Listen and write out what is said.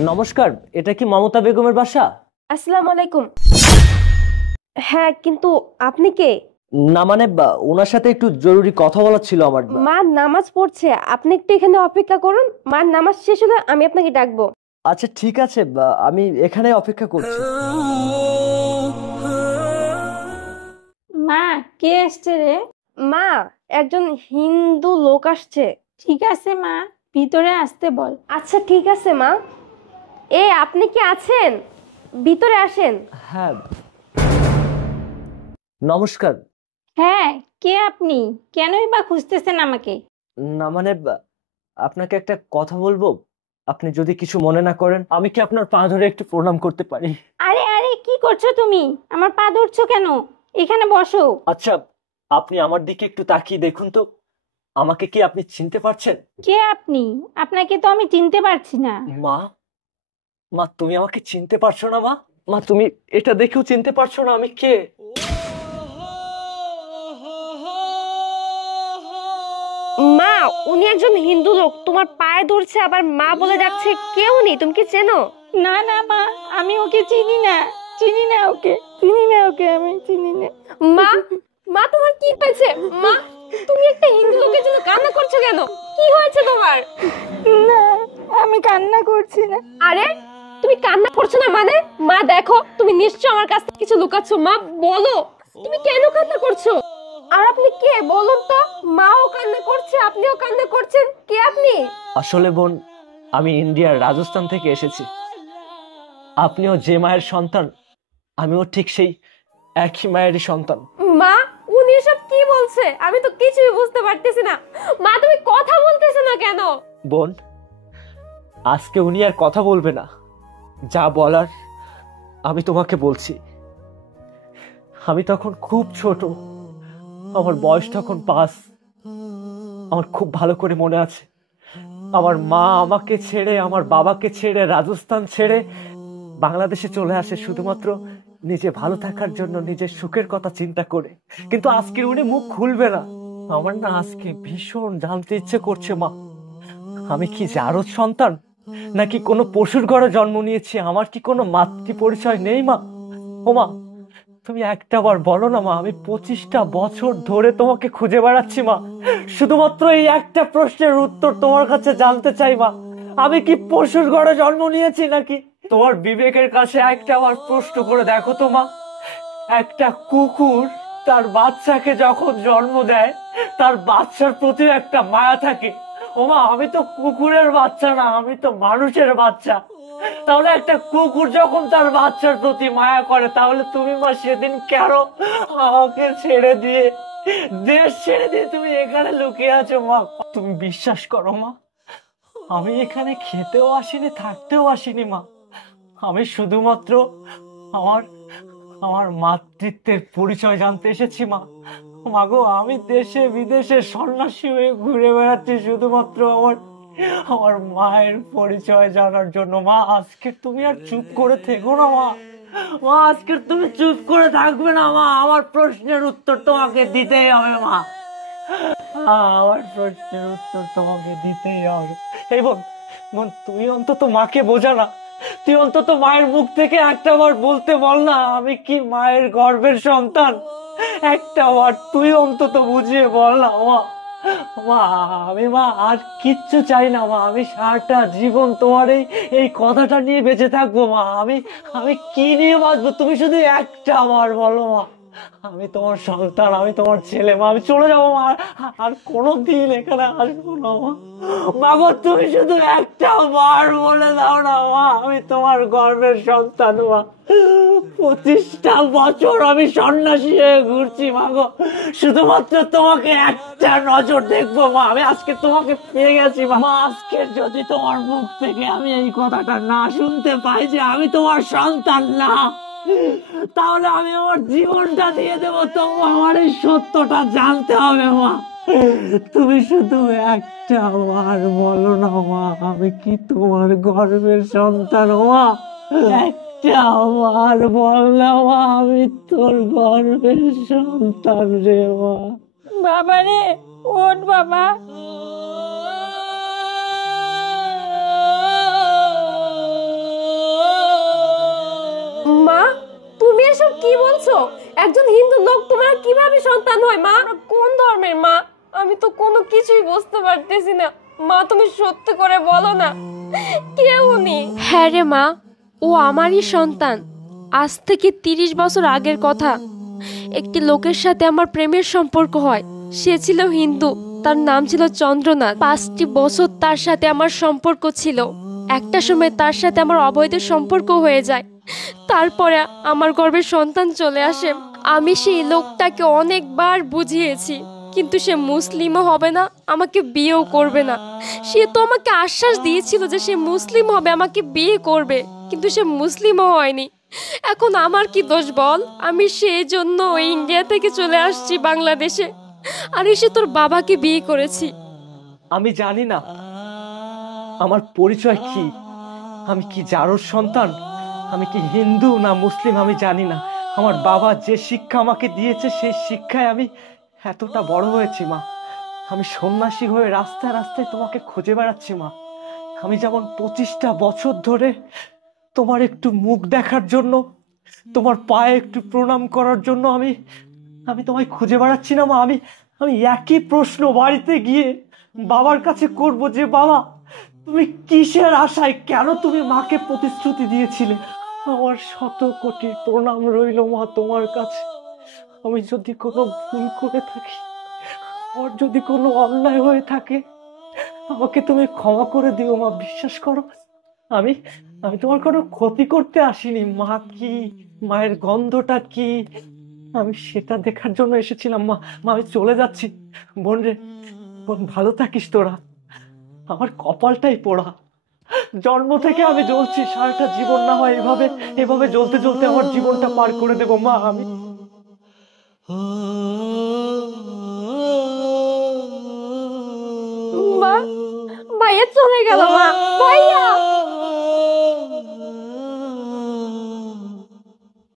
নমস্কার, এটা কি মমতা বেগমের বাসা? আসসালামু আলাইকুম। হ্যাঁ, কিন্তু আপনি কে? না মানে ওনার সাথে একটু জরুরি কথা বলার ছিল আমার। মা নামাজ পড়ছে, আপনি একটু এখানে অপেক্ষা করুন, মার নামাজ শেষ হলে আমি আপনাকে ডাকবো। আচ্ছা ঠিক আছে, আমি এখানে অপেক্ষা করছি। মা, কে আসছে রে? মা, একজন হিন্দু লোক আসছে। ঠিক আছে মা, ভিতরে আসতে বল। আচ্ছা ঠিক আছে মা। আপনি কি আছেন? ভিতরে আসেন। হ্যাঁ, নমস্কার। হ্যাঁ, কে আপনি? কেনই বা খুঁজতেছেন আমাকে? না মানে আপনাকে একটা কথা বলবো, আপনি যদি কিছু মনে না করেন। আমি কি আপনার পা ধরে একটু প্রণাম করতে পারি? আরে আরে, কি করছো তুমি? আমার পা ধরছো কেন? এখানে বসো। আচ্ছা, আপনি আমার দিকে একটু তাকিয়ে দেখুন তো, আমাকে কি আপনি চিনতে পারছেন? কে আপনি? আপনাকে তো আমি চিনতে পারছি না। মা, মা তুমি আমাকে চিনতে পারছো না? মা, মা তুমি এটা দেখেও চিনতে পারছো না আমি কে? মা, উনি একজন হিন্দু লোক, তোমার পায়ে ধরছে, আবার মা বলে যাচ্ছে। কেউ নেই, তুমি কি চেনো? না না মা, আমি ওকে চিনি না। চিনি না ওকে, চিনি না ওকে, আমি চিনি না। মা, মা তোমার কি হয়েছে? মা, তুমি একটা হিন্দু লোকের জন্য কান্না করছো কেন? কি হয়েছে তোমার? না, আমি কান্না করছি না। আরে, তুমি কান্না করছো না মানে? মা দেখো, তুমি নিশ্চয় আমার কাছ থেকে কিছু লুকাচ্ছ। মা বলো, তুমি কেন কান্না করছো? আর আপনি কে বলুন তো? মাও কান্না করছে, আপনিও কান্না করছেন। কে আপনি? আসলে বোন, আমি ইন্ডিয়ার রাজস্থান থেকে এসেছি। আপনিও যে মায়ের সন্তান, আমিও ঠিক সেই একই মায়েরই সন্তান। মা, উনি এসব কি বলছে? আমি তো কিছুই বুঝতে পারতেছি না। মা, তুমি কথা বলতেছো না কেন? বোন, আজকে উনি আর কথা বলবে না। যা বলার আমি তোমাকে বলছি। আমি তখন খুব ছোট, আমার বয়স তখন 5। আমার খুব ভালো করে মনে আছে, আমার মা আমাকে ছেড়ে, আমার বাবাকে ছেড়ে, রাজস্থান ছেড়ে বাংলাদেশে চলে আসে শুধুমাত্র নিজে ভালো থাকার জন্য, নিজের সুখের কথা চিন্তা করে। কিন্তু আজকে উনি মুখ খুলবে না। আমার না আজকে ভীষণ জানতে ইচ্ছে করছে মা, আমি কি জারদ সন্তান, নাকি কোনো পশুর ঘরে জন্ম নিয়েছি? আমার কি কোনো মাতৃ পরিচয় নেই মা? ও মা, তুমি একটা বার বলো না মা। আমি 25টা বছর ধরে তোমাকে খুঁজে বেড়াচ্ছি মা, শুধুমাত্র এই একটা প্রশ্নের উত্তর তোমার কাছে জানতে চাই মা। আমি কি পশুর ঘরে জন্ম নিয়েছি নাকি? তোমার বিবেকের কাছে একটা বার প্রশ্ন করে দেখো তো মা। একটা কুকুর তার বাচ্চাকে যখন জন্ম দেয়, তার বাচ্চার প্রতি একটা মায়া থাকে। ওমা, আমি তো কুকুরের বাচ্চা না, আমি তো মানুষের বাচ্চা। তাহলে একটা কুকুর যখন তার বাচ্চার প্রতি মায়া করে, তাহলে তুমি মা সেদিন কেন আমাকে ছেড়ে দিয়ে, দেশ ছেড়ে দিয়ে তুমি এখানে লুকিয়ে আছো মা? তুমি বিশ্বাস করো মা, আমি এখানে খেতেও আসিনি, থাকতেও আসিনি মা। আমি শুধুমাত্র আমার আমার মাতৃত্বের পরিচয় জানতে এসেছি মা। মাগো, আমি দেশে বিদেশে সন্ন্যাসী হয়ে ঘুরে বেড়াচ্ছি শুধুমাত্র আমার আমার মায়ের পরিচয় জানার জন্য। মা, আজকে তুমি আর চুপ করে থেকো না মা। মা, আজকে তুমি চুপ করে থাকবে না মা। আমার প্রশ্নের উত্তর তোমাকে দিতেই হবে মা। আমার প্রশ্নের উত্তর তোমাকে দিতেই হবে। এই বোন, বোন তুই অন্তত মাকে বোঝা না। তুই অন্তত মায়ের মুখ থেকে একটা বার বলতে বল না, আমি কি মায়ের গর্ভের সন্তান। একটা বার তুই অন্তত বুঝিয়ে বল না মা। মা, আমি মা আর কিচ্ছু চাই না মা। আমি সারাটা জীবন তোমার এই কথাটা নিয়ে বেঁচে থাকবো মা। আমি আমি কি নিয়ে বাঁচবো, তুমি শুধু একটা বার বলো মা। আমি তোমার সন্তান, আমি তোমার ছেলে মা। আমি চলে যাবো মা, আর কোনোদিন এখানে আসবো না মা। মাগো, তুমি শুধু একটা বার বলে দাও না মা, আমি তোমার গর্ভের সন্তান মা। 25টা বছর আমি সন্ন্যাসী হয়ে ঘুরছি মাগো, শুধুমাত্র তোমাকে একটা নজর দেখবো মা। আমি আজকে তোমাকে পেয়ে গেছি মা। আজকে যদি তোমার মুখ থেকে আমি এই কথাটা না শুনতে পাই যে আমি তোমার সন্তান না, তাহলে আমি আমার জীবনটা দিয়ে দেবো। তবু আমার এই সত্যটা জানতে হবে মা। তুমি শুধু একটা বার বলো না মা, আমি কি তোমার গর্ভের সন্তান মা? একটা বার বল না মা, আমি তোর গর্ভের সন্তান রে মা। বাবা রে, ওঠ বাবা। একজন হিন্দু লোক তোমার কিভাবে সন্তান হয় মা? কোন ধর্মের মা? আমি তো কোনো কিছুই বুঝতে পারতেছি না মা, তুমি সত্যি করে বলো না কে উনি? হ্যাঁ রে মা, ও আমারই সন্তান। আজ থেকে 30 বছর আগের কথা। একটি লোকের সাথে আমার প্রেমের সম্পর্ক হয়। সে ছিল হিন্দু, তার নাম ছিল চন্দ্রনাথ। 5টি বছর তার সাথে আমার সম্পর্ক ছিল। একটা সময় তার সাথে আমার অবৈধ সম্পর্ক হয়ে যায়। তারপরে আমার গর্ভে সন্তান চলে আসে। আমি সেই লোকটাকে অনেকবার বুঝিয়েছি, কিন্তু সে মুসলিমও হবে না, আমাকে বিয়েও করবে না। সে তো আমাকে আশ্বাস দিয়েছিল যে সে মুসলিম হবে, আমাকে বিয়ে করবে, কিন্তু সে মুসলিমও হয়নি। এখন আমার কি দোষ বল? আমি সেই জন্য ওই ইন্ডিয়া থেকে চলে আসছি বাংলাদেশে, আর এসে তোর বাবাকে বিয়ে করেছি। আমি জানি না আমার পরিচয় কি, আমি কি জারোর সন্তান, আমি কি হিন্দু না মুসলিম আমি জানি না। আমার বাবা যে শিক্ষা আমাকে দিয়েছে সেই শিক্ষায় আমি এতটা বড় হয়েছি মা। আমি সন্ন্যাসী হয়ে রাস্তায় রাস্তায় তোমাকে খুঁজে বেড়াচ্ছি মা। আমি যেমন 25টা বছর ধরে তোমার একটু মুখ দেখার জন্য, তোমার পায়ে একটু প্রণাম করার জন্য আমি আমি তোমায় খুঁজে বেড়াচ্ছি না মা। আমি আমি একই প্রশ্ন বাড়িতে গিয়ে বাবার কাছে করব যে বাবা তুমি কিসের আশায়, কেন তুমি মাকে প্রতিশ্রুতি দিয়েছিলে? আমার 100 কোটি প্রণাম রইল মা তোমার কাছে। আমি যদি কোনো ভুল করে থাকি, আমার যদি কোনো অন্যায় হয়ে থাকে, আমাকে তুমি ক্ষমা করে দিও মা। বিশ্বাস করো আমি আমি তোমার কোনো ক্ষতি করতে আসিনি। মা কি, মায়ের গন্ধটা কি, আমি সেটা দেখার জন্য এসেছিলাম মা। মা আমি চলে যাচ্ছি। বোন রে, বোন ভালো থাকিস তোরা। আমার কপালটাই পোড়া, জন্ম থেকে আমি জ্বলছি, সারাটা জীবন না হয় এভাবে এভাবে জ্বলতে জ্বলতে আমার জীবনটা পার করে দেবো মা। আমি মা, ভাইয়া চলে গেল মা, ভাইয়া।